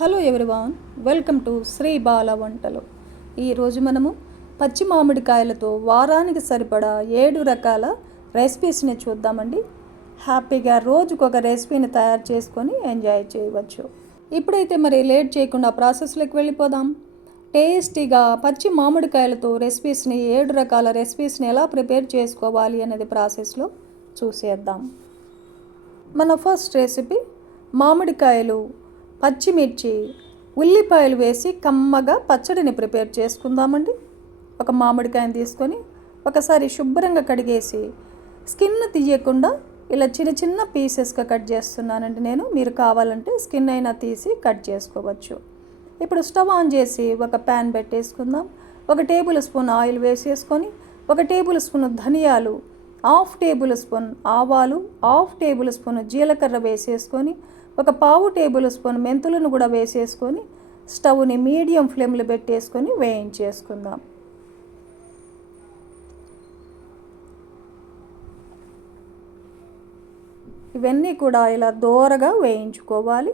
Hello everyone welcome to Sri Bala వంటలు. ఈరోజు మనము పచ్చి మామిడికాయలతో వారానికి సరిపడా ఏడు రకాల రెసిపీస్ని చూద్దామండి. హ్యాపీగా రోజుకు ఒక రెసిపీని తయారు చేసుకొని ఎంజాయ్ చేయవచ్చు. ఇప్పుడైతే మరి లేట్ చేయకుండా ప్రాసెస్లోకి వెళ్ళిపోదాం. టేస్టీగా పచ్చి మామిడికాయలతో రెసిపీస్ని ఏడు రకాల రెసిపీస్ని ఎలా ప్రిపేర్ చేసుకోవాలి అనేది ప్రాసెస్లో చూసేద్దాం. మన ఫస్ట్ రెసిపీ మామిడికాయలు పచ్చిమిర్చి ఉల్లిపాయలు వేసి కమ్మగా పచ్చడిని ప్రిపేర్ చేసుకుందామండి. ఒక మామిడికాయని తీసుకొని ఒకసారి శుభ్రంగా కడిగేసి స్కిన్ తీయకుండా ఇలా చిన్న చిన్న పీసెస్గా కట్ చేస్తున్నానండి నేను. మీరు కావాలంటే స్కిన్ అయినా తీసి కట్ చేసుకోవచ్చు. ఇప్పుడు స్టవ్ ఆన్ చేసి ఒక ప్యాన్ పెట్టేసుకుందాం. ఒక టేబుల్ స్పూన్ ఆయిల్ వేసేసుకొని ఒక టేబుల్ స్పూన్ ధనియాలు హాఫ్ టేబుల్ స్పూన్ ఆవాలు హాఫ్ టేబుల్ స్పూన్ జీలకర్ర వేసేసుకొని ఒక పావు టేబుల్ స్పూన్ మెంతులను కూడా వేసేసుకొని స్టవ్ని మీడియం ఫ్లేమ్లో పెట్టేసుకొని వేయించేసుకుందాం. ఇవన్నీ కూడా ఇలా దోరగా వేయించుకోవాలి.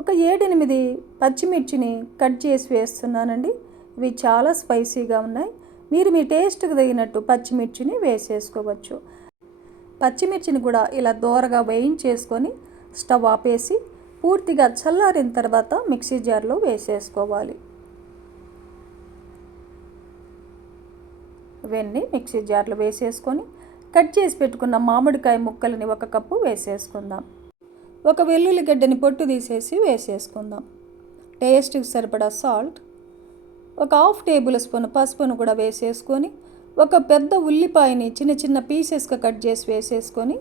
ఒక ఏడెనిమిది పచ్చిమిర్చిని కట్ చేసి వేస్తున్నానండి. ఇవి చాలా స్పైసీగా ఉన్నాయి. మీరు మీ టేస్ట్కి తగినట్టు పచ్చిమిర్చిని వేసేసుకోవచ్చు. పచ్చిమిర్చిని కూడా ఇలా దోరగా వేయించేసుకొని స్టవ్ ఆపేసి పూర్తిగా చల్లారిన తర్వాత మిక్సీ జార్లో వేసేసుకోవాలి. ఇవన్నీ మిక్సీ జార్లో వేసేసుకొని కట్ చేసి పెట్టుకున్న మామిడికాయ ముక్కలని ఒక కప్పు వేసేసుకుందాం. ఒక వెల్లుల్లిగడ్డని పొట్టు తీసేసి వేసేసుకుందాం. టేస్ట్కి సరిపడా సాల్ట్ ఒక హాఫ్ టేబుల్ స్పూన్ పసుపును కూడా వేసేసుకొని ఒక పెద్ద ఉల్లిపాయని చిన్న చిన్న పీసెస్గా కట్ చేసి వేసేసుకొని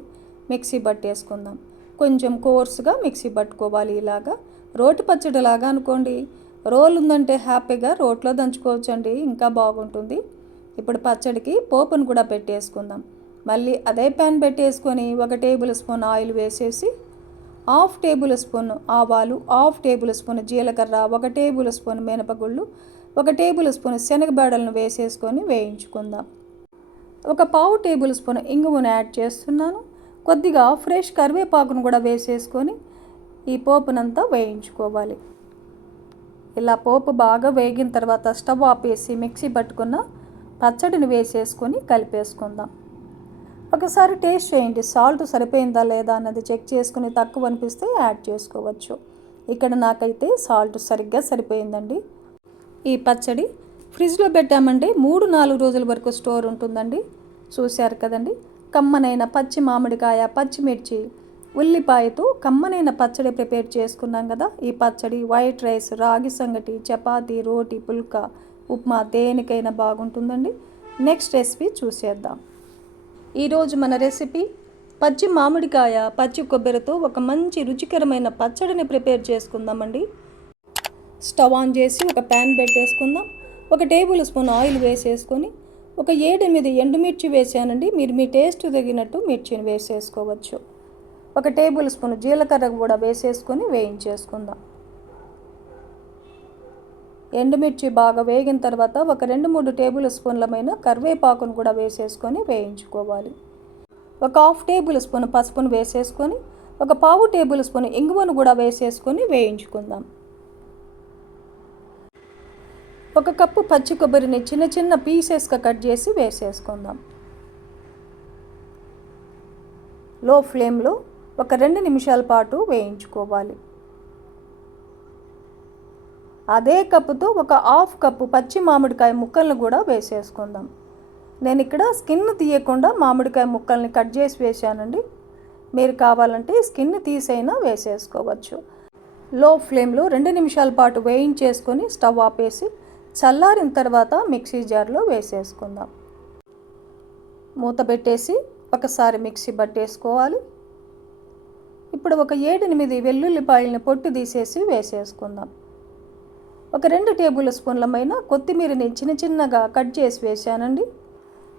మిక్సీ పట్టేసుకుందాం. కొంచెం కోర్సుగా మిక్సీ పట్టుకోవాలి ఇలాగా. రోటి పచ్చడి లాగా అనుకోండి. రోల్ ఉందంటే హ్యాపీగా రోట్లో దంచుకోవచ్చండి. ఇంకా బాగుంటుంది. ఇప్పుడు పచ్చడికి పోపును కూడా పెట్టేసుకుందాం. మళ్ళీ అదే ప్యాన్ పెట్టేసుకొని ఒక టేబుల్ స్పూన్ ఆయిల్ వేసేసి హాఫ్ టేబుల్ స్పూన్ ఆవాలు హాఫ్ టేబుల్ స్పూన్ జీలకర్ర ఒక టేబుల్ స్పూన్ మినపగుళ్ళు ఒక టేబుల్ స్పూన్ శనగబేడలను వేసేసుకొని వేయించుకుందాం. ఒక పావు టేబుల్ స్పూన్ ఇంగువను యాడ్ చేస్తున్నాను. కొద్దిగా ఫ్రెష్ కరివేపాకును కూడా వేసేసుకొని ఈ పోపునంతా వేయించుకోవాలి. ఇలా పోపు బాగా వేగిన తర్వాత స్టవ్ ఆపేసి మిక్సీ పట్టుకున్న పచ్చడిని వేసేసుకొని కలిపేసుకుందాం. ఒకసారి టేస్ట్ చేయండి సాల్ట్ సరిపోయిందా లేదా అన్నది చెక్ చేసుకుని తక్కువ అనిపిస్తే యాడ్ చేసుకోవచ్చు. ఇక్కడ నాకైతే సాల్ట్ సరిగ్గా సరిపోయిందండి. ఈ పచ్చడి ఫ్రిడ్జ్లో పెట్టామంటే మూడు నాలుగు రోజుల వరకు స్టోర్ ఉంటుందండి. చూశారు కదండి? కమ్మనైన పచ్చి మామిడికాయ పచ్చిమిర్చి ఉల్లిపాయతో కమ్మనైన పచ్చడి ప్రిపేర్ చేసుకున్నాం కదా. ఈ పచ్చడి వైట్ రైస్ రాగి సంగటి చపాతీ రోటి పుల్కా ఉప్మా దేనికైనా బాగుంటుందండి. నెక్స్ట్ రెసిపీ చూసేద్దాం. ఈరోజు మన రెసిపీ పచ్చి మామిడికాయ పచ్చి కొబ్బరితో ఒక మంచి రుచికరమైన పచ్చడిని ప్రిపేర్ చేసుకుందామండి. స్టవ్ ఆన్ చేసి ఒక ప్యాన్ పెట్టేసుకుందాం. ఒక టేబుల్ స్పూన్ ఆయిల్ వేసేసుకొని ఒక ఏడెనిమిది ఎండుమిర్చి వేసానండి. మీరు మీ టేస్ట్ తగినట్టు మిర్చిని వేసేసుకోవచ్చు. ఒక టేబుల్ స్పూన్ జీలకర్ర కూడా వేసేసుకొని వేయించేసుకుందాం. ఎండుమిర్చి బాగా వేగిన తర్వాత ఒక రెండు మూడు టేబుల్ స్పూన్లమైన కరివేపాకును కూడా వేసేసుకొని వేయించుకోవాలి. ఒక హాఫ్ టేబుల్ స్పూన్ పసుపును వేసేసుకొని ఒక పావు టేబుల్ స్పూన్ ఇంగువను కూడా వేసేసుకొని వేయించుకుందాం. ఒక కప్పు పచ్చి కొబ్బరిని చిన్న చిన్న పీసెస్గా కట్ చేసి వేసేసుకుందాం. లో ఫ్లేమ్లో ఒక రెండు నిమిషాల పాటు వేయించుకోవాలి. అదే కప్పుతో ఒక హాఫ్ కప్పు పచ్చి మామిడికాయ ముక్కలను కూడా వేసేసుకుందాం. నేను ఇక్కడ స్కిన్ తీయకుండా మామిడికాయ ముక్కల్ని కట్ చేసి వేసానండి మీరు కావాలంటే స్కిన్ తీసైనా వేసేసుకోవచ్చు. లో ఫ్లేమ్లో రెండు నిమిషాల పాటు వేయించేసుకొని స్టవ్ ఆపేసి చల్లారిన తర్వాత మిక్సీ జార్లో వేసేసుకుందాం. మూత పెట్టేసి ఒకసారి మిక్సీ పట్టేసుకోవాలి ఇప్పుడు ఒక ఏడెనిమిది వెల్లుల్లిపాయలని పొట్టు తీసేసి వేసేసుకుందాం. ఒక రెండు టేబుల్ స్పూన్లమైన కొత్తిమీరని చిన్న చిన్నగా కట్ చేసి వేసానండి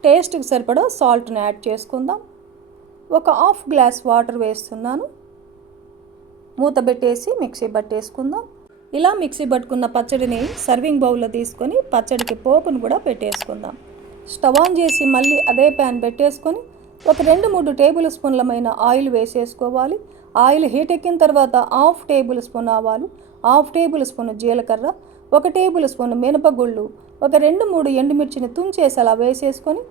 టేస్ట్కి సరిపడా సాల్ట్ని యాడ్ చేసుకుందాం. ఒక హాఫ్ గ్లాస్ వాటర్ వేస్తున్నాను. మూత పెట్టేసి మిక్సీ పట్టేసుకుందాం ఇలా మిక్సీ పట్టుకున్న పచ్చడిని సర్వింగ్ బౌల్లో తీసుకొని పచ్చడికి పోపును కూడా పెట్టేసుకుందాం. స్టవ్ ఆన్ చేసి మళ్ళీ అదే ప్యాన్ పెట్టేసుకొని ఒక రెండు మూడు టేబుల్ స్పూన్లమైన ఆయిల్ వేసేసుకోవాలి. ఆయిల్ హీట్ ఎక్కిన తర్వాత హాఫ్ టేబుల్ స్పూన్ ఆవాలు హాఫ్ టేబుల్ స్పూన్ జీలకర్ర ఒక టేబుల్ స్పూన్ మినపగుళ్ళు ఒక రెండు మూడు ఎండుమిర్చిని తుంచేసి అలా వేసేసుకొని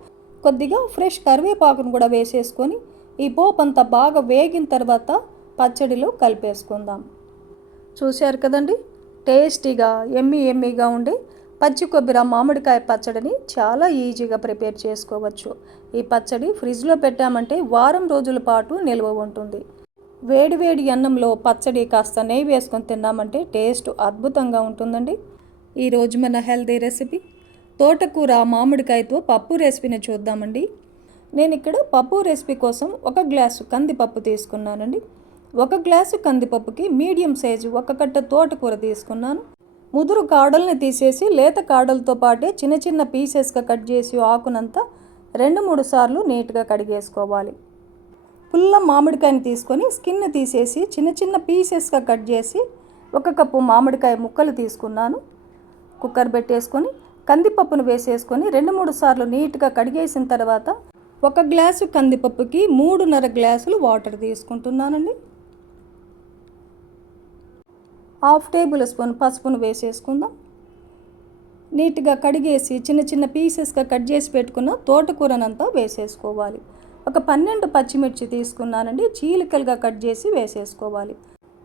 కొద్దిగా ఫ్రెష్ కరివేపాకును కూడా వేసేసుకొని ఈ పోపు అంతా బాగా వేగిన తర్వాత పచ్చడిలో కలిపేసుకుందాం. చూశారు కదండి? టేస్టీగా ఎమ్మి ఎమ్మిగా ఉండే పచ్చి కొబ్బరి మామిడికాయ పచ్చడిని చాలా ఈజీగా ప్రిపేర్ చేసుకోవచ్చు. ఈ పచ్చడి ఫ్రిడ్జ్లో పెట్టామంటే వారం రోజుల పాటు నిల్వ ఉంటుంది. వేడివేడి అన్నంలో పచ్చడి కాస్త నెయ్యి వేసుకొని తిన్నామంటే టేస్ట్ అద్భుతంగా ఉంటుందండి. ఈరోజు మన హెల్దీ రెసిపీ. తోటకూర మామిడికాయతో పప్పు రెసిపీని చూద్దామండి. నేను ఇక్కడ పప్పు రెసిపీ కోసం ఒక గ్లాసు కందిపప్పు తీసుకున్నానండి. ఒక గ్లాసు కందిపప్పుకి మీడియం సైజు ఒక కట్ట తోటకూర తీసుకున్నాను. ముదురు కాడల్ని తీసేసి లేత కాడలతో పాటే చిన్న చిన్న పీసెస్గా కట్ చేసి ఆకునంతా రెండు మూడు సార్లు నీట్గా కడిగేసుకోవాలి. పుల్ల మామిడికాయని తీసుకొని స్కిన్ తీసేసి చిన్న చిన్న పీసెస్గా కట్ చేసి ఒక కప్పు మామిడికాయ ముక్కలు తీసుకున్నాను. కుక్కర్ పెట్టేసుకొని కందిపప్పును వేసేసుకొని రెండు మూడు సార్లు నీట్గా కడిగేసిన తర్వాత ఒక గ్లాసు కందిపప్పుకి మూడున్నర గ్లాసులు వాటర్ తీసుకుంటున్నానండి. హాఫ్ టేబుల్ స్పూన్ పసుపును వేసేసుకుందాం. నీట్గా కడిగేసి చిన్న చిన్న పీసెస్గా కట్ చేసి పెట్టుకున్న తోటకూరనంతా వేసేసుకోవాలి. ఒక పన్నెండు పచ్చిమిర్చి తీసుకున్నానండి చీలికలుగా కట్ చేసి వేసేసుకోవాలి.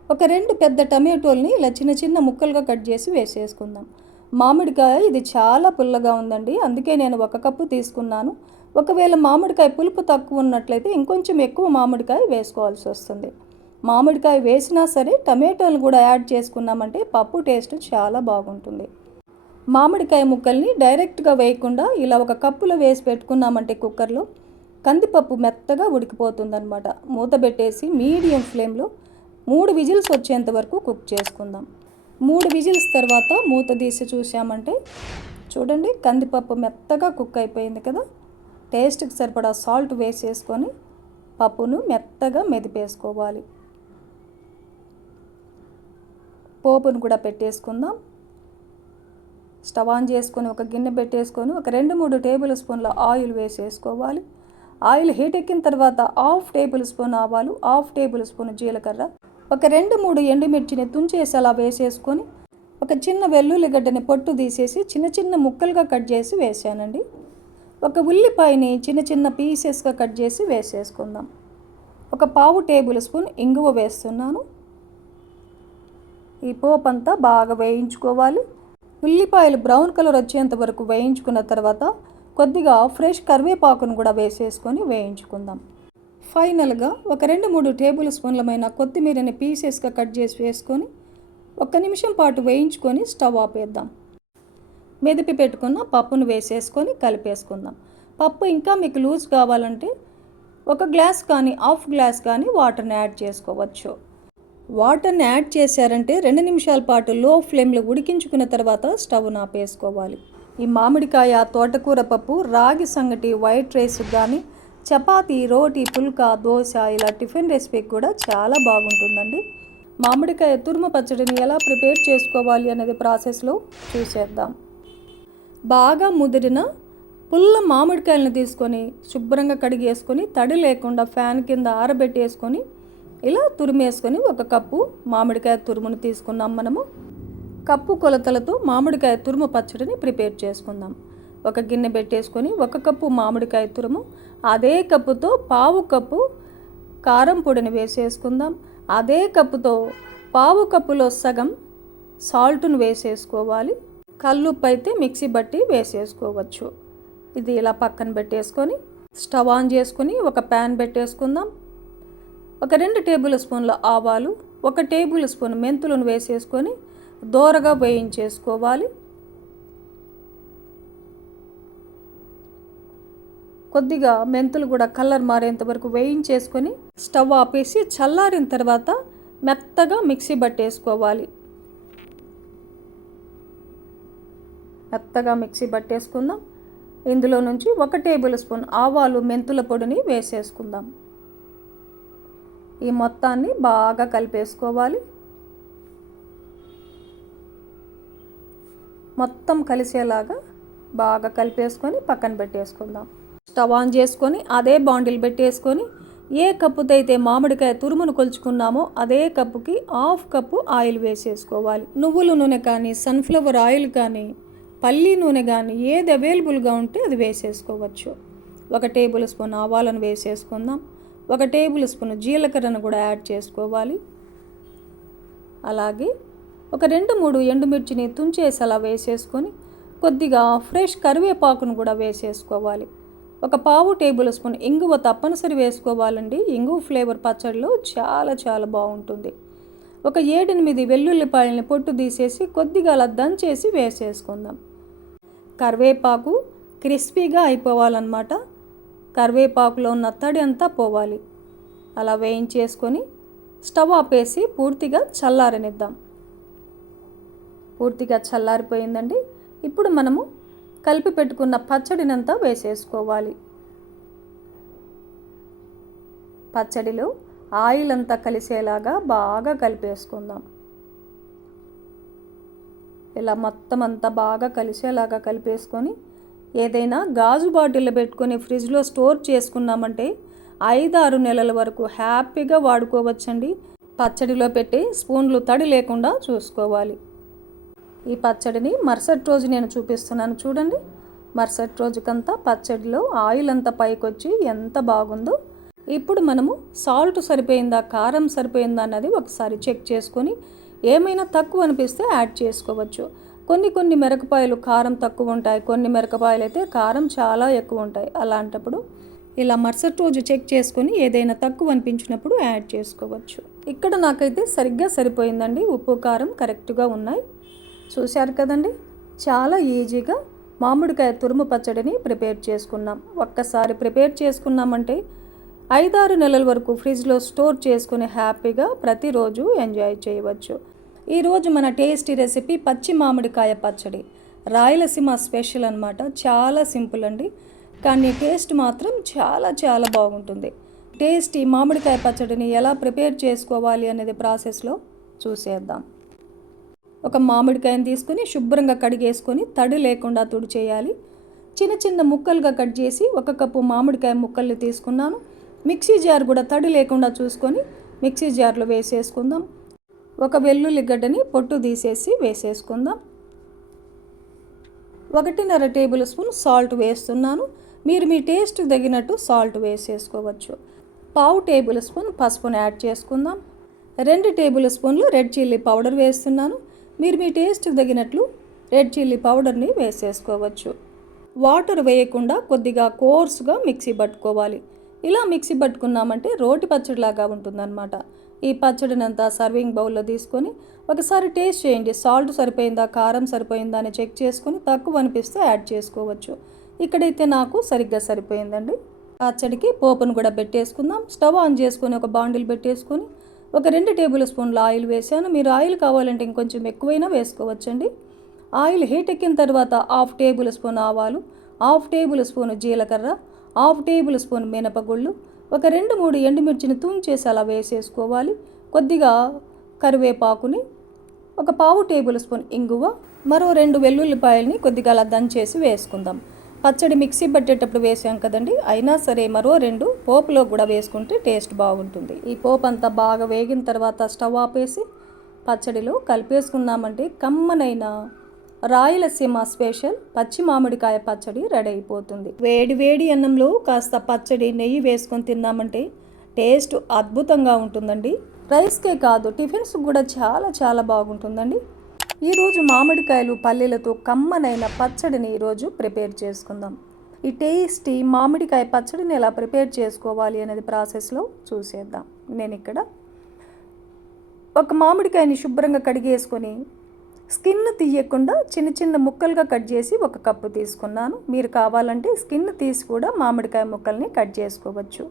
ఒక రెండు పెద్ద టమాటోల్ని ఇలా చిన్న చిన్న ముక్కలుగా కట్ చేసి వేసేసుకుందాం. మామిడికాయ ఇది చాలా పుల్లగా ఉందండి అందుకే నేను ఒక కప్పు తీసుకున్నాను. ఒకవేళ మామిడికాయ పులుపు తక్కువ ఉన్నట్లయితే ఇంకొంచెం ఎక్కువ మామిడికాయ వేసుకోవాల్సి వస్తుంది. మామిడికాయ వేసినా సరే టమాటోలు కూడా యాడ్ చేసుకున్నామంటే పప్పు టేస్ట్ చాలా బాగుంటుంది. మామిడికాయ ముక్కల్ని డైరెక్ట్గా వేయకుండా ఇలా ఒక కప్పులో వేసి పెట్టుకున్నామంటే కుక్కర్లో కందిపప్పు మెత్తగా ఉడికిపోతుందనమాట మూత పెట్టేసి మీడియం ఫ్లేమ్లో మూడు విజిల్స్ వచ్చేంత వరకు కుక్ చేసుకుందాం. మూడు విజిల్స్ తర్వాత మూత తీసి చూసామంటే చూడండి కందిపప్పు మెత్తగా కుక్ అయిపోయింది కదా. టేస్ట్కి సరిపడా సాల్ట్ వేసేసుకొని పప్పును మెత్తగా మెదిపేసుకోవాలి. పోపును కూడా పెట్టేసుకుందాం. స్టవ్ ఆన్ చేసుకొని ఒక గిన్నె పెట్టేసుకొని ఒక రెండు మూడు టేబుల్ స్పూన్ల ఆయిల్ వేసేసుకోవాలి. ఆయిల్ హీట్ ఎక్కిన తర్వాత హాఫ్ టేబుల్ స్పూన్ ఆవాలు హాఫ్ టేబుల్ స్పూన్ జీలకర్ర ఒక రెండు మూడు ఎండుమిర్చిని తుంచేసి అలా వేసేసుకొని ఒక చిన్న వెల్లుల్లిగడ్డని పొట్టు తీసేసి చిన్న చిన్న ముక్కలుగా కట్ చేసి వేసానండి. ఒక ఉల్లిపాయని చిన్న చిన్న పీసెస్గా కట్ చేసి వేసేసుకుందాం. ఒక పావు టేబుల్ స్పూన్ ఇంగువ వేస్తున్నాను. ఈ పోపు అంతా బాగా వేయించుకోవాలి. ఉల్లిపాయలు బ్రౌన్ కలర్ వచ్చేంత వరకు వేయించుకున్న తర్వాత కొద్దిగా ఫ్రెష్ కరివేపాకును కూడా వేసేసుకొని వేయించుకుందాం. ఫైనల్గా ఒక రెండు మూడు టేబుల్ స్పూన్లమైన కొత్తిమీరని పీసెస్గా కట్ చేసి వేసుకొని ఒక్క నిమిషం పాటు వేయించుకొని స్టవ్ ఆపేద్దాం. మెదిపి పెట్టుకున్న పప్పును వేసేసుకొని కలిపేసుకుందాం. పప్పు ఇంకా మీకు లూజ్ కావాలంటే ఒక గ్లాస్ కానీ హాఫ్ గ్లాస్ కానీ వాటర్ని యాడ్ చేసుకోవచ్చు. వాటర్ని యాడ్ చేశారంటే రెండు నిమిషాల పాటు లో ఫ్లేమ్లో ఉడికించుకున్న తర్వాత స్టవ్ను ఆపేసుకోవాలి ఈ మామిడికాయ తోటకూర పప్పు రాగి సంగటి వైట్ రైస్ కానీ చపాతి రోటీ పుల్కా దోశ ఇలా టిఫిన్ రెసిపీ కూడా చాలా బాగుంటుందండి. మామిడికాయ తురుము పచ్చడిని ఎలా ప్రిపేర్ చేసుకోవాలి అనేది ప్రాసెస్లో చూసేద్దాం. బాగా ముదిరిన పుల్ల మామిడికాయలను తీసుకొని శుభ్రంగా కడిగేసుకొని తడి లేకుండా ఫ్యాన్ కింద ఆరబెట్టేసుకొని ఇలా తురిమేసుకొని ఒక కప్పు మామిడికాయ తురుమును తీసుకున్నాం మనము. కప్పు కొలతలతో మామిడికాయ తురుము పచ్చడిని ప్రిపేర్ చేసుకుందాం. ఒక గిన్నె పెట్టేసుకొని ఒక కప్పు మామిడికాయ తురుము అదే కప్పుతో పావు కప్పు కారం పొడిని వేసేసుకుందాం. అదే కప్పుతో పావు కప్పులో సగం సాల్ట్ను వేసేసుకోవాలి. కల్లుప్పు అయితే మిక్సీ బట్టి వేసేసుకోవచ్చు. ఇది ఇలా పక్కన పెట్టేసుకొని స్టవ్ ఆన్ చేసుకొని ఒక ప్యాన్ పెట్టేసుకుందాం. ఒక రెండు టేబుల్ స్పూన్ల ఆవాలు ఒక టేబుల్ స్పూన్ మెంతులను వేసేసుకొని దోరగా వేయించేసుకోవాలి. కొద్దిగా మెంతులు కూడా కలర్ మారేంత వరకు వేయించేసుకొని స్టవ్ ఆపేసి చల్లారిన తర్వాత మెత్తగా మిక్సీ పట్టేసుకోవాలి. మెత్తగా మిక్సీ పట్టేసుకుందాం. ఇందులో నుంచి ఒక టేబుల్ స్పూన్ ఆవాలు మెంతుల పొడిని వేసేసుకుందాం. ఈ మొత్తాన్ని బాగా కలిపేసుకోవాలి. మొత్తం కలిసేలాగా బాగా కలిపేసుకొని పక్కన పెట్టేసుకుందాం. స్టవ్ ఆన్ చేసుకొని అదే బాండిల్ పెట్టేసుకొని ఏ కప్పుతో అయితే మామిడికాయ తురుమును కొలుచుకున్నామో అదే కప్పుకి హాఫ్ కప్పు ఆయిల్ వేసేసుకోవాలి. నువ్వుల నూనె కానీ సన్ఫ్లవర్ ఆయిల్ కానీ పల్లి నూనె కానీ ఏది అవైలబుల్గా ఉంటే అది వేసేసుకోవచ్చు. ఒక టేబుల్ స్పూన్ ఆవాలను వేసేసుకుందాం. ఒక టేబుల్ స్పూన్ జీలకర్రను కూడా యాడ్ చేసుకోవాలి. అలాగే ఒక రెండు మూడు ఎండుమిర్చిని తుంచేసి అలా వేసేసుకొని కొద్దిగా ఫ్రెష్ కరివేపాకును కూడా వేసేసుకోవాలి. ఒక పావు టేబుల్ స్పూన్ ఇంగువ తప్పనిసరి వేసుకోవాలండి. ఇంగువ ఫ్లేవర్ పచ్చడిలో చాలా చాలా బాగుంటుంది. ఒక ఏడెనిమిది వెల్లుల్లిపాయలని పొట్టు తీసేసి కొద్దిగా అలా దంచేసి వేసేసుకుందాం. కరివేపాకు క్రిస్పీగా అయిపోవాలన్నమాట. కరివేపాకులో ఉన్న తడి అంతా పోవాలి. అలా వేయించేసుకొని స్టవ్ ఆపేసి పూర్తిగా చల్లారనిద్దాం. పూర్తిగా చల్లారిపోయిందండి. ఇప్పుడు మనము కలిపి పెట్టుకున్న పచ్చడినంతా వేసేసుకోవాలి. పచ్చడిలో ఆయిల్ అంతా కలిసేలాగా బాగా కలిపేసుకుందాం. ఇలా మొత్తం అంతా బాగా కలిసేలాగా కలిపేసుకొని ఏదైనా గాజు బాటిల్లో పెట్టుకొని ఫ్రిడ్జ్లో స్టోర్ చేసుకున్నామంటే ఐదు ఆరు నెలల వరకు హ్యాపీగా వాడుకోవచ్చండి. పచ్చడిలో పెట్టి స్పూన్లు తడి లేకుండా చూసుకోవాలి. ఈ పచ్చడిని మరుసటి రోజు నేను చూపిస్తున్నాను చూడండి. మరుసటి రోజుకంతా పచ్చడిలో ఆయిల్ అంతా పైకొచ్చి ఎంత బాగుందో. ఇప్పుడు మనము సాల్ట్ సరిపోయిందా కారం సరిపోయిందా అన్నది ఒకసారి చెక్ చేసుకొని ఏమైనా తక్కువ అనిపిస్తే యాడ్ చేసుకోవచ్చు. కొన్ని కొన్ని మిరపకాయలు కారం తక్కువ ఉంటాయి కొన్ని మిరపకాయలు అయితే కారం చాలా ఎక్కువ ఉంటాయి. అలాంటప్పుడు ఇలా మరుసటి రోజు చెక్ చేసుకొని ఏదైనా తక్కువ అనిపించినప్పుడు యాడ్ చేసుకోవచ్చు. ఇక్కడ నాకైతే సరిగ్గా సరిపోయిందండి. ఉప్పు కారం కరెక్ట్గా ఉన్నాయి. చూశారు కదండి? చాలా ఈజీగా మామిడికాయ తురుము పచ్చడిని ప్రిపేర్ చేసుకున్నాం. ఒక్కసారి ప్రిపేర్ చేసుకున్నామంటే ఐదారు నెలల వరకు ఫ్రిడ్జ్లో స్టోర్ చేసుకుని హ్యాపీగా ప్రతిరోజు ఎంజాయ్ చేయవచ్చు. ఈరోజు మన టేస్టీ రెసిపీ పచ్చి మామిడికాయ పచ్చడి. రాయలసీమ స్పెషల్ అనమాట చాలా సింపుల్ అండి. కానీ టేస్ట్ మాత్రం చాలా చాలా బాగుంటుంది. టేస్టీ మామిడికాయ పచ్చడిని ఎలా ప్రిపేర్ చేసుకోవాలి అనేది ప్రాసెస్లో చూసేద్దాం. ఒక మామిడికాయని తీసుకుని శుభ్రంగా కడిగేసుకొని తడి లేకుండా తుడిచేయాలి. చిన్న చిన్న ముక్కలుగా కట్ చేసి ఒక కప్పు మామిడికాయ ముక్కల్ని తీసుకున్నాను. మిక్సీ జార్ కూడా తడి లేకుండా చూసుకొని మిక్సీ జార్లో వేసేసుకుందాం. ఒక వెల్లుల్లి గడ్డని పొట్టు తీసేసి వేసేసుకుందాం. ఒకటిన్నర టేబుల్ స్పూన్ సాల్ట్ వేస్తున్నాను. మీరు మీ టేస్ట్ తగినట్టు సాల్ట్ వేసేసుకోవచ్చు. పావు టేబుల్ స్పూన్ పసుపును యాడ్ చేసుకుందాం. రెండు టేబుల్ స్పూన్లు రెడ్ చిల్లీ పౌడర్ వేస్తున్నాను. మీరు మీ టేస్ట్ తగినట్లు రెడ్ చిల్లీ పౌడర్ని వేసేసుకోవచ్చు. వాటర్ వేయకుండా కొద్దిగా కోర్స్గా మిక్సీ పట్టుకోవాలి. ఇలా మిక్సీ పట్టుకున్నామంటే రోటి పచ్చడిలాగా ఉంటుందన్నమాట. ఈ పచ్చడినంతా సర్వింగ్ బౌల్లో తీసుకొని ఒకసారి టేస్ట్ చేయండి. సాల్ట్ సరిపోయిందా కారం సరిపోయిందా అని చెక్ చేసుకొని తక్కువ అనిపిస్తే యాడ్ చేసుకోవచ్చు. ఇక్కడైతే నాకు సరిగ్గా సరిపోయిందండి. పచ్చడికి పోపును కూడా పెట్టేసుకుందాం. స్టవ్ ఆన్ చేసుకొని ఒక బాండిల్ పెట్టేసుకొని ఒక రెండు టేబుల్ స్పూన్ల ఆయిల్ వేసాను మీరు ఆయిల్ కావాలంటే ఇంకొంచెం ఎక్కువైనా వేసుకోవచ్చండి. ఆయిల్ హీట్ ఎక్కిన తర్వాత హాఫ్ టేబుల్ స్పూన్ ఆవాలు హాఫ్ టేబుల్ స్పూన్ జీలకర్ర హాఫ్ టేబుల్ స్పూన్ మినపగుళ్ళు ఒక రెండు మూడు ఎండుమిర్చిని తుంచేసి అలా వేసేసుకోవాలి. కొద్దిగా కరివేపాకుని ఒక పావు టేబుల్ స్పూన్ ఇంగువ మరో రెండు వెల్లుల్లిపాయల్ని కొద్దిగా అలా దంచేసి వేసుకుందాం. పచ్చడి మిక్సీ పట్టేటప్పుడు వేసాం కదండి అయినా సరే మరో రెండు పోపులో కూడా వేసుకుంటే టేస్ట్ బాగుంటుంది. ఈ పోపు అంతా బాగా వేగిన తర్వాత స్టవ్ ఆపేసి పచ్చడిలో కలిపేసుకున్నామంటే కమ్మనైన రాయలసీమ స్పెషల్ పచ్చి మామిడికాయ పచ్చడి రెడీ అయిపోతుంది వేడి వేడి అన్నంలో కాస్త పచ్చడి నెయ్యి వేసుకొని తిన్నామంటే టేస్ట్ అద్భుతంగా ఉంటుందండి. రైస్కే కాదు టిఫిన్స్ కూడా చాలా చాలా బాగుంటుందండి. ఈరోజు మామిడికాయలు పల్లీలతో కమ్మనైన పచ్చడిని ఈరోజు ప్రిపేర్ చేసుకుందాం. ఈ టేస్టీ మామిడికాయ పచ్చడిని ఎలా ప్రిపేర్ చేసుకోవాలి అనేది ప్రాసెస్లో చూసేద్దాం. నేను ఇక్కడ ఒక మామిడికాయని శుభ్రంగా కడిగేసుకొని స్కిన్ తీయకుండా చిన్న చిన్న ముక్కలుగా కట్ చేసి ఒక కప్పు తీసుకున్నాను. మీరు కావాలంటే స్కిన్ తీసి కూడా మామిడికాయ ముక్కల్ని కట్ చేసుకోవచ్చు.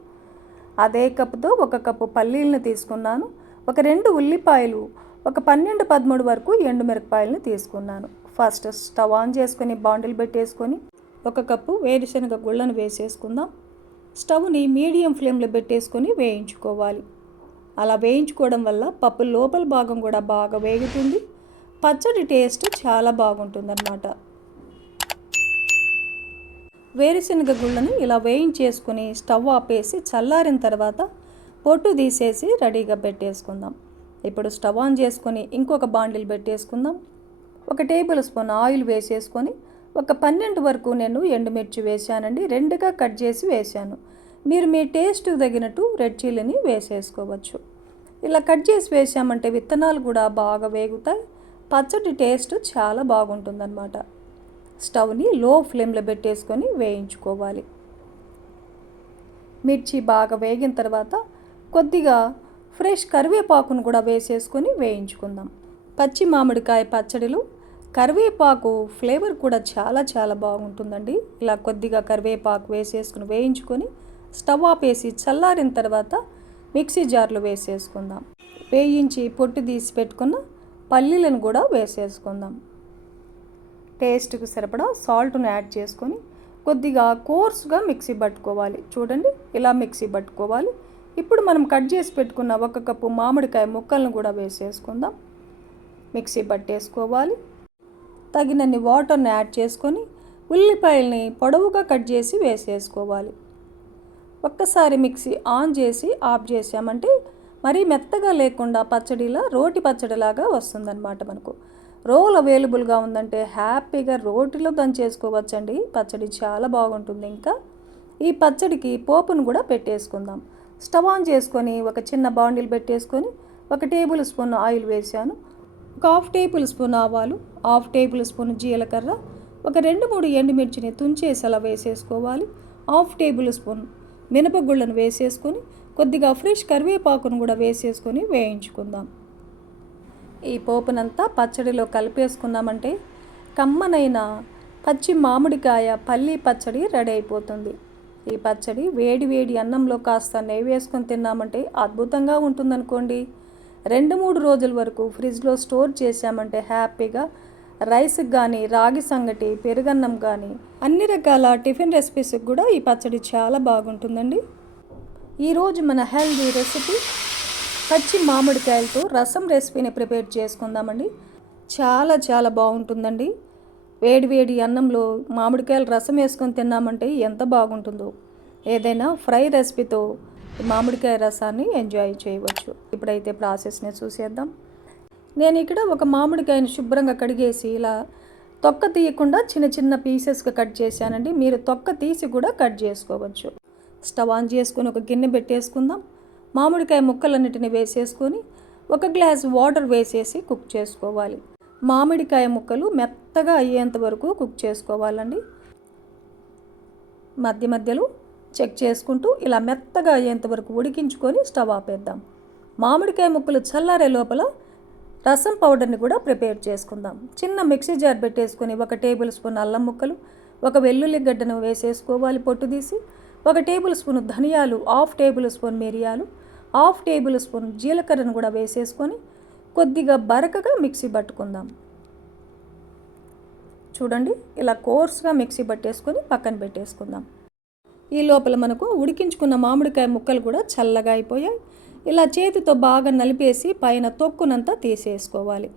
అదే కప్పుతో ఒక కప్పు పల్లీలను తీసుకున్నాను. ఒక రెండు ఉల్లిపాయలు ఒక పన్నెండు పదమూడు వరకు ఎండు మిరపకాయలను తీసుకున్నాను. ఫస్ట్ స్టవ్ ఆన్ చేసుకొని బాండిల్ పెట్టేసుకొని ఒక కప్పు వేరుశనగ గుళ్ళను వేసేసుకుందాం. స్టవ్ని మీడియం ఫ్లేమ్లో పెట్టేసుకొని వేయించుకోవాలి. అలా వేయించుకోవడం వల్ల పప్పు లోపల భాగం కూడా బాగా వేగుతుంది. పచ్చడి టేస్ట్ చాలా బాగుంటుందన్నమాట. వేరుశనగ గుళ్ళని ఇలా వేయించేసుకుని స్టవ్ ఆపేసి చల్లారిన తర్వాత పొట్టు తీసేసి రెడీగా పెట్టేసుకుందాం. ఇప్పుడు స్టవ్ ఆన్ చేసుకొని ఇంకొక బాండిల్ పెట్టేసుకుందాం. ఒక టేబుల్ స్పూన్ ఆయిల్ వేసేసుకొని ఒక పన్నెండు వరకు నేను ఎండుమిర్చి వేసానండి రెండుగా కట్ చేసి వేసాను మీరు మీ టేస్ట్ తగినట్టు రెడ్ చిల్లీని వేసేసుకోవచ్చు. ఇలా కట్ చేసి వేసామంటే విత్తనాలు కూడా బాగా వేగుతాయి. పచ్చడి టేస్ట్ చాలా బాగుంటుందన్నమాట. స్టవ్ని లో ఫ్లేమ్లో పెట్టేసుకొని వేయించుకోవాలి. మిర్చి బాగా వేగిన తర్వాత కొద్దిగా ఫ్రెష్ కరివేపాకును కూడా వేసేసుకొని వేయించుకుందాం. పచ్చి మామిడికాయ పచ్చడిలో కరివేపాకు ఫ్లేవర్ కూడా చాలా చాలా బాగుంటుందండి. ఇలా కొద్దిగా కరివేపాకు వేసేసుకుని వేయించుకొని స్టవ్ ఆపేసి చల్లారిన తర్వాత మిక్సీ జార్లో వేసేసుకుందాం. వేయించి పొట్టు తీసి పెట్టుకున్న పల్లీలను కూడా వేసేసుకుందాం. టేస్ట్కి సరిపడా సాల్ట్ను యాడ్ చేసుకొని కొద్దిగా కోర్స్గా మిక్సీ పట్టుకోవాలి. చూడండి ఇలా మిక్సీ పట్టుకోవాలి. ఇప్పుడు మనం కట్ చేసి పెట్టుకున్న ఒక కప్పు మామిడికాయ ముక్కలను కూడా వేసేసుకుందాం. మిక్సీ పట్టేసుకోవాలి. తగినన్ని వాటర్ని యాడ్ చేసుకొని ఉల్లిపాయల్ని పొడవుగా కట్ చేసి వేసేసుకోవాలి. ఒక్కసారి మిక్సీ ఆన్ చేసి ఆఫ్ చేసామంటే మరీ మెత్తగా లేకుండా పచ్చడిలా రోటి పచ్చడిలాగా వస్తుందన్నమాట మనకు. రోల్ అవైలబుల్గా ఉందంటే హ్యాపీగా రోటిలో దంచేసుకోవచ్చండి. పచ్చడి చాలా బాగుంటుంది. ఇంకా ఈ పచ్చడికి పోపును కూడా పెట్టేసుకుందాం. స్టవ్ ఆన్ చేసుకొని ఒక చిన్న బాండిల్ పెట్టేసుకొని ఒక టేబుల్ స్పూన్ ఆయిల్ వేసాను. ఒక హాఫ్ టేబుల్ స్పూన్ ఆవాలు హాఫ్ టేబుల్ స్పూన్ జీలకర్ర ఒక రెండు మూడు ఎండుమిర్చిని తుంచేసి అలా వేసేసుకోవాలి. హాఫ్ టేబుల్ స్పూన్ మినపగుళ్ళను వేసేసుకొని కొద్దిగా ఫ్రెష్ కరివేపాకును కూడా వేసేసుకొని వేయించుకుందాం. ఈ పోపునంతా పచ్చడిలో కలిపేసుకున్నామంటే కమ్మనైన పచ్చి మామిడికాయ పల్లి పచ్చడి రెడీ అయిపోతుంది. ఈ పచ్చడి వేడి వేడి అన్నంలో కాస్త నెయ్యి వేసుకొని తిన్నామంటే అద్భుతంగా ఉంటుందనుకోండి. రెండు మూడు రోజుల వరకు ఫ్రిడ్జ్లో స్టోర్ చేసామంటే హ్యాపీగా రైస్కి కానీ రాగి సంగటి పెరుగన్నం కానీ అన్ని రకాల టిఫిన్ రెసిపీస్కి కూడా ఈ పచ్చడి చాలా బాగుంటుందండి. ఈరోజు మన హెల్దీ రెసిపీ పచ్చి మామిడికాయలతో రసం రెసిపీని ప్రిపేర్ చేసుకుందామండి. చాలా చాలా బాగుంటుందండి. వేడి వేడి అన్నంలో మామిడికాయలు రసం వేసుకొని తిన్నామంటే ఎంత బాగుంటుందో. ఏదైనా ఫ్రై రెసిపీతో మామిడికాయ రసాన్ని ఎంజాయ్ చేయవచ్చు. ఇప్పుడైతే ప్రాసెస్ని చూసేద్దాం. నేను ఇక్కడ ఒక మామిడికాయని శుభ్రంగా కడిగేసి ఇలా తొక్క తీయకుండా చిన్న చిన్న పీసెస్గా కట్ చేశానండి. మీరు తొక్క తీసి కూడా కట్ చేసుకోవచ్చు. స్టవ్ ఆన్ చేసుకొని ఒక గిన్నె పెట్టేసుకుందాం. మామిడికాయ ముక్కలన్నిటిని వేసేసుకొని ఒక గ్లాస్ వాటర్ వేసేసి కుక్ చేసుకోవాలి. మామిడికాయ ముక్కలు మెత్తగా అయ్యేంత వరకు కుక్ చేసుకోవాలండి. మధ్య మధ్యలో చెక్ చేసుకుంటూ ఇలా మెత్తగా అయ్యేంత వరకు ఉడికించుకొని స్టవ్ ఆపేద్దాం. మామిడికాయ ముక్కలు చల్లారే లోపల రసం పౌడర్ని కూడా ప్రిపేర్ చేసుకుందాం. చిన్న మిక్సీ జార్ పెట్టేసుకొని ఒక టేబుల్ స్పూన్ అల్లం ముక్కలు ఒక వెల్లుల్లి గడ్డను వేసేసుకోవాలి పొట్టు తీసి. ఒక టేబుల్ స్పూన్ ధనియాలు హాఫ్ టేబుల్ స్పూన్ మిరియాలు హాఫ్ టేబుల్ స్పూన్ జీలకర్రను కూడా వేసేసుకొని కొద్దిగా బరకగా మిక్సీ పట్టుకుందాం. చూడండి ఇలా కోర్స్గా మిక్సీ పట్టేసుకొని పక్కన పెట్టేసుకుందాం. ఈ లోపల మనకు ఉడికించుకున్న మామిడికాయ ముక్కలు కూడా చల్లగా అయిపోయాయి. ఇలా చేతితో బాగా నలిపేసి పైన తొక్కునంతా తీసేసుకోవాలి.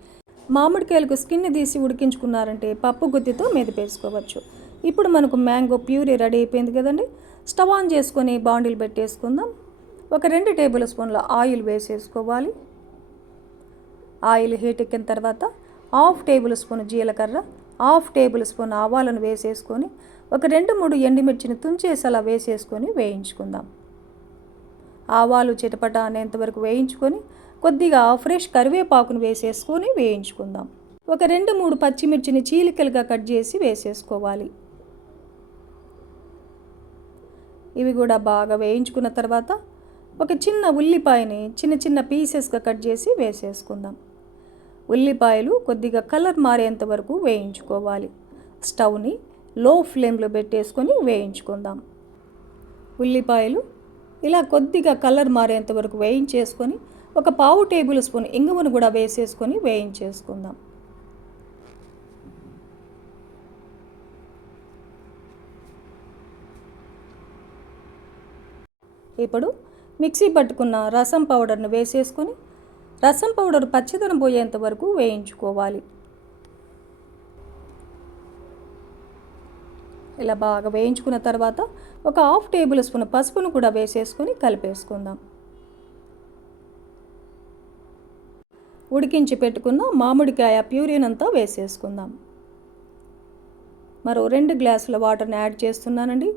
మామిడికాయలకు స్కిన్ తీసి ఉడికించుకున్నారంటే పప్పు గుత్తితో మెదిపేసుకోవచ్చు ఇప్పుడు మనకు మ్యాంగో ప్యూరీ రెడీ అయిపోయింది కదండి. స్టవ్ ఆన్ చేసుకొని బాండిల్ పెట్టేసుకుందాం. ఒక రెండు టేబుల్ స్పూన్ల ఆయిల్ వేసేసుకోవాలి. ఆయిల్ హీట్ ఎక్కిన తర్వాత హాఫ్ టేబుల్ స్పూన్ జీలకర్ర హాఫ్ టేబుల్ స్పూన్ ఆవాలను వేసేసుకొని ఒక రెండు మూడు ఎండుమిర్చిని తుంచేసి అలా వేసేసుకొని వేయించుకుందాం. ఆవాలు చిటపట అనేంతవరకు వేయించుకొని కొద్దిగా ఫ్రెష్ కరివేపాకును వేసేసుకొని వేయించుకుందాం. ఒక రెండు మూడు పచ్చిమిర్చిని చీలికలుగా కట్ చేసి వేసేసుకోవాలి. ఇవి కూడా బాగా వేయించుకున్న తర్వాత ఒక చిన్న ఉల్లిపాయని చిన్న చిన్న పీసెస్గా కట్ చేసి వేసేసుకుందాం. ఉల్లిపాయలు కొద్దిగా కలర్ మారేంత వరకు వేయించుకోవాలి. స్టవ్ని లో ఫ్లేమ్లో పెట్టేసుకొని వేయించుకుందాం. ఉల్లిపాయలు ఇలా కొద్దిగా కలర్ మారేంత వరకు వేయించేసుకొని ఒక పావు టేబుల్ స్పూన్ ఇంగువను కూడా వేసేసుకొని వేయించేసుకుందాం. ఇప్పుడు మిక్సీ పట్టుకున్న రసం పౌడర్ను వేసేసుకొని రసం పౌడర్ పచ్చిదనం పోయేంత వరకు వేయించుకోవాలి. ఇలా బాగా వేయించుకున్న తర్వాత ఒక హాఫ్ టేబుల్ స్పూన్ పసుపును కూడా వేసేసుకొని కలిపేసుకుందాం. ఉడికించి పెట్టుకున్న మామిడికాయ ప్యూరీన్ అంతా వేసేసుకుందాం. మరో రెండు గ్లాసుల వాటర్ని యాడ్ చేస్తున్నానండి.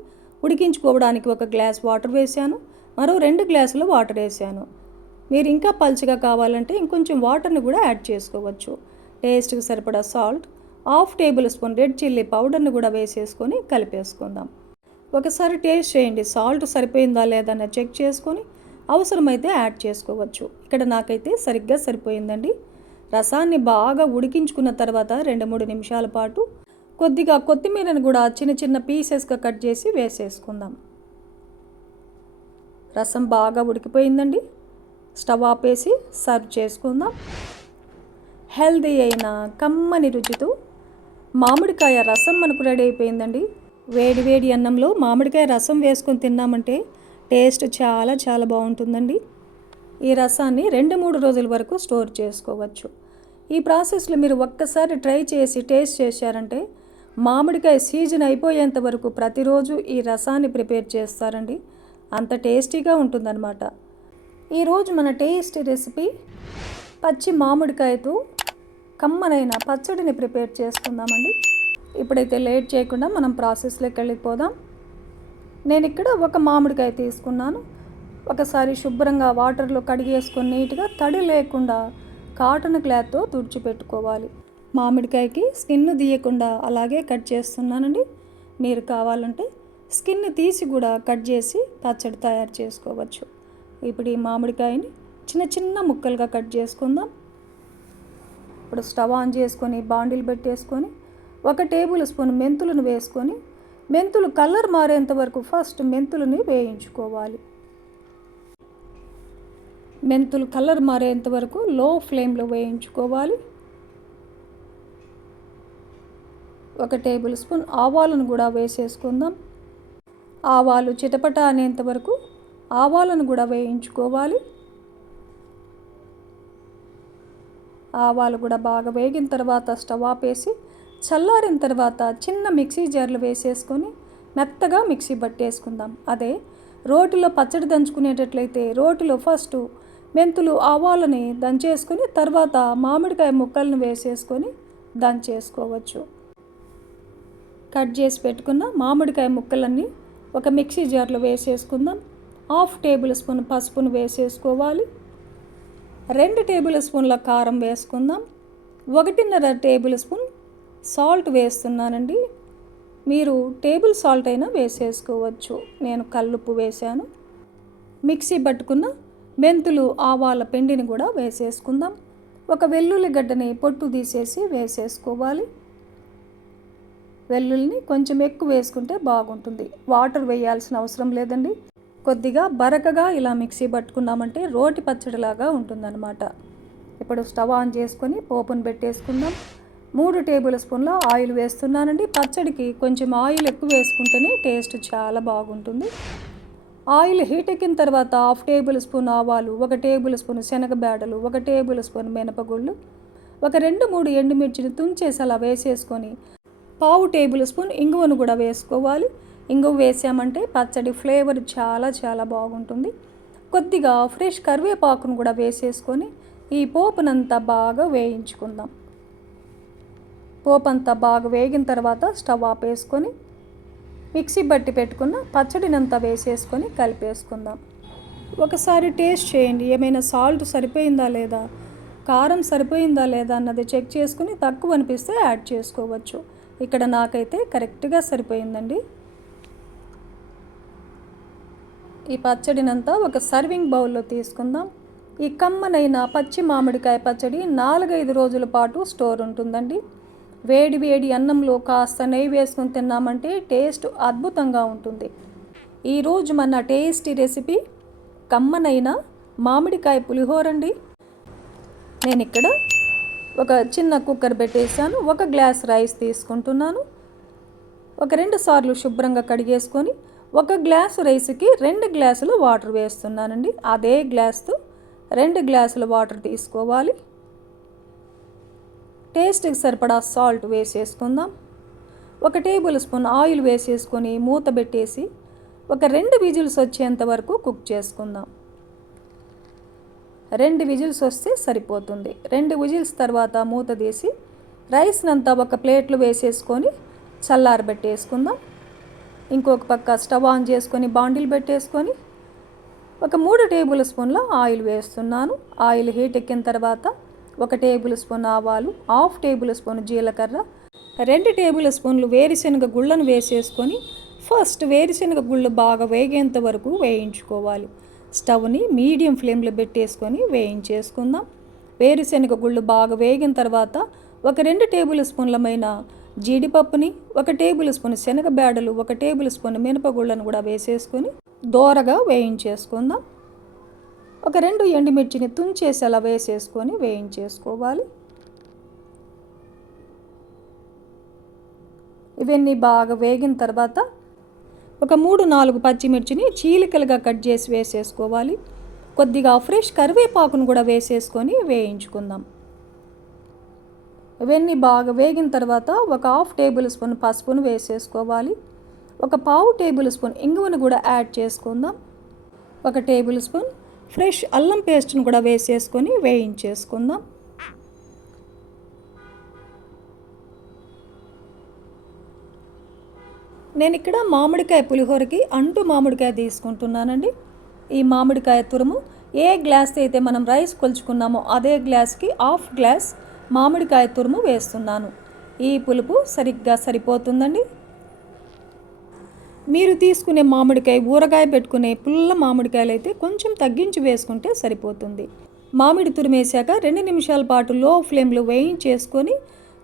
ఉడికించుకోవడానికి ఒక గ్లాస్ వాటర్ వేసాను మరో రెండు గ్లాసులు వాటర్ వేసాను. మీరు ఇంకా పల్చగా కావాలంటే ఇంకొంచెం వాటర్ని కూడా యాడ్ చేసుకోవచ్చు. టేస్ట్కి సరిపడా salt half tablespoon red chilli పౌడర్ని కూడా వేసేసుకొని కలిపేసుకుందాం. ఒకసారి టేస్ట్ చేయండి సాల్ట్ సరిపోయిందా లేదా అని చెక్ చేసుకొని అవసరమైతే యాడ్ చేసుకోవచ్చు. ఇక్కడ నాకైతే సరిగ్గా సరిపోయిందండి. రసాన్ని బాగా ఉడికించుకున్న తర్వాత రెండు మూడు నిమిషాల పాటు కొద్దిగా కొత్తిమీరను కూడా చిన్న చిన్న పీసెస్గా కట్ చేసి వేసేసుకుందాం. రసం బాగా ఉడికిపోయిందండి. స్టవ్ ఆపేసి సర్వ్ చేసుకుందాం. హెల్దీ అయిన కమ్మని రుచితో మామిడికాయ రసం మనకు రెడీ అయిపోయిందండి. వేడి వేడి అన్నంలో మామిడికాయ రసం వేసుకొని తిన్నామంటే టేస్ట్ చాలా చాలా బాగుంటుందండి. ఈ రసాన్ని రెండు మూడు రోజుల వరకు స్టోర్ చేసుకోవచ్చు. ఈ ప్రాసెస్లో మీరు ఒక్కసారి ట్రై చేసి టేస్ట్ చేశారంటే మామిడికాయ సీజన్ అయిపోయేంత వరకు ప్రతిరోజు ఈ రసాన్ని ప్రిపేర్ చేస్తారండి. అంత టేస్టీగా ఉంటుందన్నమాట. ఈరోజు మన టేస్టీ రెసిపీ పచ్చి మామిడికాయతో కమ్మనైన పచ్చడిని ప్రిపేర్ చేసుకుందామండి. ఇప్పుడైతే లేట్ చేయకుండా మనం ప్రాసెస్లోకి వెళ్ళిపోదాం. నేను ఇక్కడ ఒక మామిడికాయ తీసుకున్నాను. ఒకసారి శుభ్రంగా వాటర్లో కడిగేసుకొని నీట్గా తడి లేకుండా కాటన్ క్లాత్తో తుడిచిపెట్టుకోవాలి. మామిడికాయకి స్కిన్ తీయకుండా అలాగే కట్ చేస్తున్నానండి. మీరు కావాలంటే స్కిన్ తీసి కూడా కట్ చేసి పచ్చడి తయారు చేసుకోవచ్చు. ఇప్పుడు ఈ మామిడికాయని చిన్న చిన్న ముక్కలుగా కట్ చేసుకుందాం. ఇప్పుడు స్టవ్ ఆన్ చేసుకొని బాండిల్ పెట్టేసుకొని ఒక టేబుల్ స్పూన్ మెంతులను వేసుకొని మెంతులు కలర్ మారేంత వరకు ఫస్ట్ మెంతులని వేయించుకోవాలి. మెంతులు కలర్ మారేంత వరకు లో ఫ్లేమ్లో వేయించుకోవాలి. ఒక టేబుల్ స్పూన్ ఆవాలను కూడా వేసేసుకుందాం. ఆవాలు చిటపట అనేంత వరకు ఆవాలను కూడా వేయించుకోవాలి. ఆవాలు కూడా బాగా వేగిన తర్వాత స్టవ్ ఆపేసి చల్లారిన తర్వాత చిన్న మిక్సీ జార్లు వేసేసుకొని మెత్తగా మిక్సీ పట్టేసుకుందాం. అదే రోటిలో పచ్చడి దంచుకునేటట్లయితే రోటిలో ఫస్ట్ మెంతులు ఆవాలని దంచేసుకొని తర్వాత మామిడికాయ ముక్కలను వేసేసుకొని దంచేసుకోవచ్చు. కట్ చేసి పెట్టుకున్న మామిడికాయ ముక్కలన్నీ ఒక మిక్సీ జార్లో వేసేసుకుందాం. హాఫ్ టేబుల్ స్పూన్ పసుపును వేసేసుకోవాలి. రెండు టేబుల్ స్పూన్ల కారం వేసుకుందాం. ఒకటిన్నర టేబుల్ స్పూన్ సాల్ట్ వేస్తున్నానండి. మీరు టేబుల్ సాల్ట్ అయినా వేసేసుకోవచ్చు. నేను కల్లుప్పు వేశాను. మిక్సీ పట్టుకున్న మెంతులు ఆవాల పిండిని కూడా వేసేసుకుందాం. ఒక వెల్లుల్లి గడ్డని పొట్టు తీసేసి వేసేసుకోవాలి. వెల్లుల్లిని కొంచెం ఎక్కువ వేసుకుంటే బాగుంటుంది. వాటర్ వేయాల్సిన అవసరం లేదండి. కొద్దిగా బరకగా ఇలా మిక్సీ పట్టుకున్నామంటే రోటి పచ్చడిలాగా ఉంటుందన్నమాట. ఇప్పుడు స్టవ్ ఆన్ చేసుకొని పోపును పెట్టేసుకుందాం. మూడు టేబుల్ స్పూన్ల ఆయిల్ వేస్తున్నానండి. పచ్చడికి కొంచెం ఆయిల్ ఎక్కువ వేసుకుంటేనే టేస్ట్ చాలా బాగుంటుంది. ఆయిల్ హీట్ ఎక్కిన తర్వాత హాఫ్ టేబుల్ స్పూన్ ఆవాలు ఒక టేబుల్ స్పూన్ శనగబేడలు ఒక టేబుల్ స్పూన్ మినపగుళ్ళు ఒక రెండు మూడు ఎండుమిర్చిని తుంచేసి అలా వేసేసుకొని పావు టేబుల్ స్పూన్ ఇంగువను కూడా వేసుకోవాలి. ఇంగువ వేసామంటే పచ్చడి ఫ్లేవర్ చాలా చాలా బాగుంటుంది. కొద్దిగా ఫ్రెష్ కరివేపాకును కూడా వేసేసుకొని ఈ పోపునంతా బాగా వేయించుకుందాం. పోపు అంతా బాగా వేగిన తర్వాత స్టవ్ ఆపేసుకొని మిక్సీ బట్టి పెట్టుకున్న పచ్చడినంతా వేసేసుకొని కలిపేసుకుందాం. ఒకసారి టేస్ట్ చేయండి. ఏమైనా సాల్ట్ సరిపోయిందా లేదా? కారం సరిపోయిందా లేదా అన్నది చెక్ చేసుకుని తక్కువ అనిపిస్తే యాడ్ చేసుకోవచ్చు. ఇక్కడ నాకైతే కరెక్ట్గా సరిపోయిందండి. ఈ పచ్చడినంతా ఒక సర్వింగ్ బౌల్లో తీసుకుందాం. ఈ కమ్మనైన పచ్చి మామిడికాయ పచ్చడి నాలుగైదు రోజుల పాటు స్టోర్ ఉంటుందండి. వేడి వేడి అన్నంలో కాస్త నెయ్యి వేసుకొని తిన్నామంటే టేస్ట్ అద్భుతంగా ఉంటుంది. ఈరోజు మన టేస్టీ రెసిపీ కమ్మనైన మామిడికాయ పులిహోరండి. నేను ఇక్కడ ఒక చిన్న కుక్కర్ పెట్టేసాను ఒక గ్లాస్ రైస్ తీసుకుంటున్నాను. ఒక రెండు సార్లు శుభ్రంగా కడిగేసుకొని ఒక గ్లాసు రైస్కి రెండు గ్లాసులు వాటర్ వేస్తున్నానండి. అదే గ్లాస్తో రెండు గ్లాసుల వాటర్ తీసుకోవాలి. టేస్ట్కి సరిపడా సాల్ట్ వేసేసుకుందాం. ఒక టేబుల్ స్పూన్ ఆయిల్ వేసేసుకొని మూత పెట్టేసి ఒక రెండు విజిల్స్ వచ్చేంత వరకు కుక్ చేసుకుందాం. రెండు విజిల్స్ వస్తే సరిపోతుంది. రెండు విజిల్స్ తర్వాత మూత తీసి రైస్నంతా ఒక ప్లేట్లు వేసేసుకొని చల్లారబెట్టేసుకుందాం ఇంకొక పక్క స్టవ్ ఆన్ చేసుకొని బాండిల్ పెట్టేసుకొని ఒక మూడు టేబుల్ స్పూన్ల ఆయిల్ వేస్తున్నాను. ఆయిల్ హీట్ ఎక్కిన తర్వాత ఒక టేబుల్ స్పూన్ ఆవాలు హాఫ్ టేబుల్ స్పూన్ జీలకర్ర రెండు టేబుల్ స్పూన్లు వేరుశనగ గుళ్ళను వేసేసుకొని ఫస్ట్ వేరుశనగ గుళ్ళు బాగా వేగేంత వరకు వేయించుకోవాలి. స్టవ్ని మీడియం ఫ్లేమ్లో పెట్టేసుకొని వేయించేసుకుందాం. వేరుశనగ గుళ్ళు బాగా వేగిన తర్వాత ఒక రెండు టేబుల్ స్పూన్లమైన జీడిపప్పుని ఒక టేబుల్ స్పూన్ శనగ బేడలు ఒక టేబుల్ స్పూన్ మినపగుళ్ళను కూడా వేసేసుకొని దోరగా వేయించేసుకుందాం. ఒక రెండు ఎండుమిర్చిని తుంచేసి అలా వేసేసుకొని వేయించేసుకోవాలి. ఇవన్నీ బాగా వేగిన తర్వాత ఒక మూడు నాలుగు పచ్చిమిర్చిని చీలికలుగా కట్ చేసి వేసేసుకోవాలి. కొద్దిగా ఫ్రెష్ కరివేపాకును కూడా వేసేసుకొని వేయించుకుందాం. ఇవన్నీ బాగా వేగిన తర్వాత ఒక హాఫ్ టేబుల్ స్పూన్ పసుపును వేసేసుకోవాలి. ఒక పావు టేబుల్ స్పూన్ ఇంగువను కూడా యాడ్ చేసుకుందాం. ఒక టేబుల్ స్పూన్ ఫ్రెష్ అల్లం పేస్ట్ను కూడా వేసేసుకొని వేయించేసుకుందాం. నేను ఇక్కడ మామిడికాయ పులిహోరకి అంటు మామిడికాయ తీసుకుంటున్నానండి. ఈ మామిడికాయ తురుము ఏ గ్లాస్ అయితే మనం రైస్ కొలుచుకున్నామో అదే గ్లాస్కి హాఫ్ గ్లాస్ మామిడికాయ తురుము వేస్తున్నాను. ఈ పులుపు సరిగ్గా సరిపోతుందండి. మీరు తీసుకునే మామిడికాయ ఊరగాయ పెట్టుకునే పుల్ల మామిడికాయలు అయితే కొంచెం తగ్గించి వేసుకుంటే సరిపోతుంది. మామిడి తురిమేశాక రెండు నిమిషాల పాటు లో ఫ్లేమ్లో వేయించేసుకొని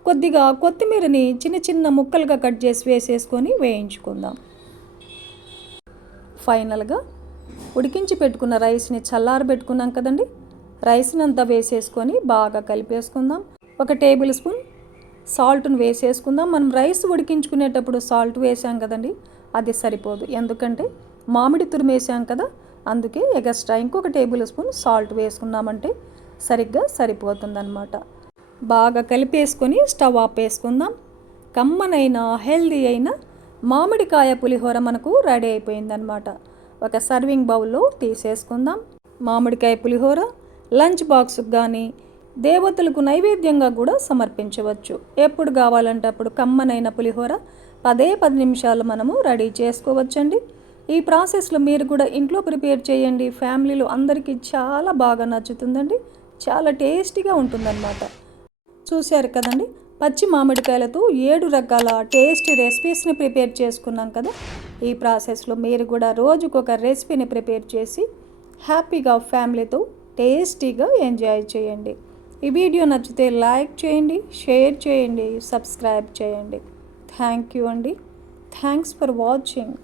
కొద్దిగా కొత్తిమీరని చిన్న చిన్న ముక్కలుగా కట్ చేసి వేసేసుకొని వేయించుకుందాం. ఫైనల్గా ఉడికించి పెట్టుకున్న రైస్ని చల్లారబెట్టుకున్నాం కదండి. రైస్ని అంతా వేసేసుకొని బాగా కలిపేసుకుందాం. ఒక టేబుల్ స్పూన్ సాల్ట్ను వేసేసుకుందాం. మనం రైస్ ఉడికించుకునేటప్పుడు సాల్ట్ వేసాం కదండి అది సరిపోదు. ఎందుకంటే మామిడి తురిమేసాం కదా అందుకే ఎగస్ట్రా ఇంకొక టేబుల్ స్పూన్ సాల్ట్ వేసుకున్నామంటే సరిగ్గా సరిపోతుందన్నమాట. బాగా కలిపేసుకొని స్టవ్ ఆపేసుకుందాం కమ్మనైన హెల్దీ అయిన మామిడికాయ పులిహోర మనకు రెడీ అయిపోయిందనమాట ఒక సర్వింగ్ బౌల్లో తీసేసుకుందాం. మామిడికాయ పులిహోర లంచ్ బాక్స్కి కానీ దేవతలకు నైవేద్యంగా కూడా సమర్పించవచ్చు. ఎప్పుడు కావాలంటే అప్పుడు కమ్మనైన పులిహోర పదే పది నిమిషాలు మనము రెడీ చేసుకోవచ్చండి. ఈ ప్రాసెస్లో మీరు కూడా ఇంట్లో ప్రిపేర్ చేయండి. ఫ్యామిలీలో అందరికీ చాలా బాగా నచ్చుతుందండి. చాలా టేస్టీగా ఉంటుందన్నమాట. చూశారు కదండి. పచ్చి మామిడికాయలతో ఏడు రకాల టేస్టీ రెసిపీస్ని ప్రిపేర్ చేసుకున్నాం కదా. ఈ ప్రాసెస్లో మీరు కూడా రోజుకొక రెసిపీని ప్రిపేర్ చేసి హ్యాపీగా ఫ్యామిలీతో టేస్టీగా ఎంజాయ్ చేయండి. ఈ వీడియో నచ్చితే లైక్ చేయండి షేర్ చేయండి సబ్స్క్రైబ్ చేయండి. థ్యాంక్ యూ అండి. Thanks for watching.